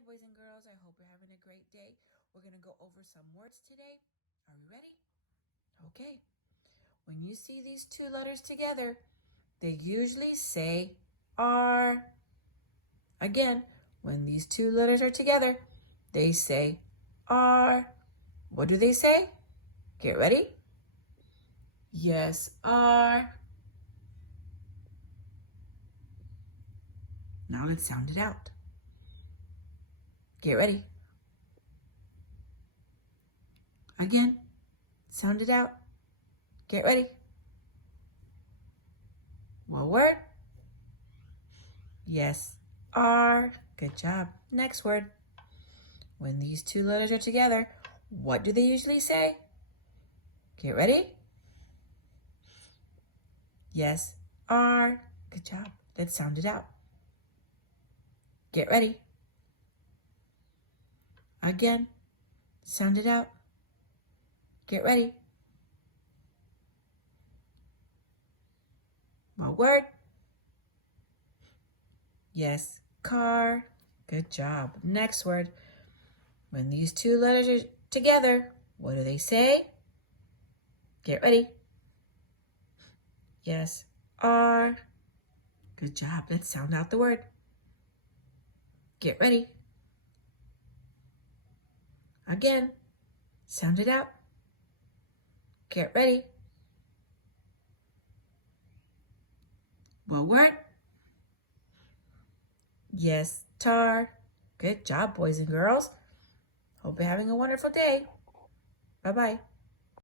Hi, boys and girls. I hope you're having a great day. We're going to go over some words today. Are we ready? Okay. When you see these two letters together, they usually say are. Again, when these two letters are together, they say are. What do they say? Get ready. Yes, are. Now let's sound it out. Get ready. Again, sound it out. Get ready. What word? Yes, are. Good job. Next word. When these two letters are together, what do they usually say? Get ready. Yes, are. Good job. Let's sound it out. Get ready. Again, sound it out. Get ready. What word? Yes, car. Good job. Next word. When these two letters are together, what do they say? Get ready. Yes, are. Good job. Let's sound out the word. Get ready. Again, sound it out. Get ready. What word? Yes, tar. Good job, boys and girls. Hope you're having a wonderful day. Bye-bye.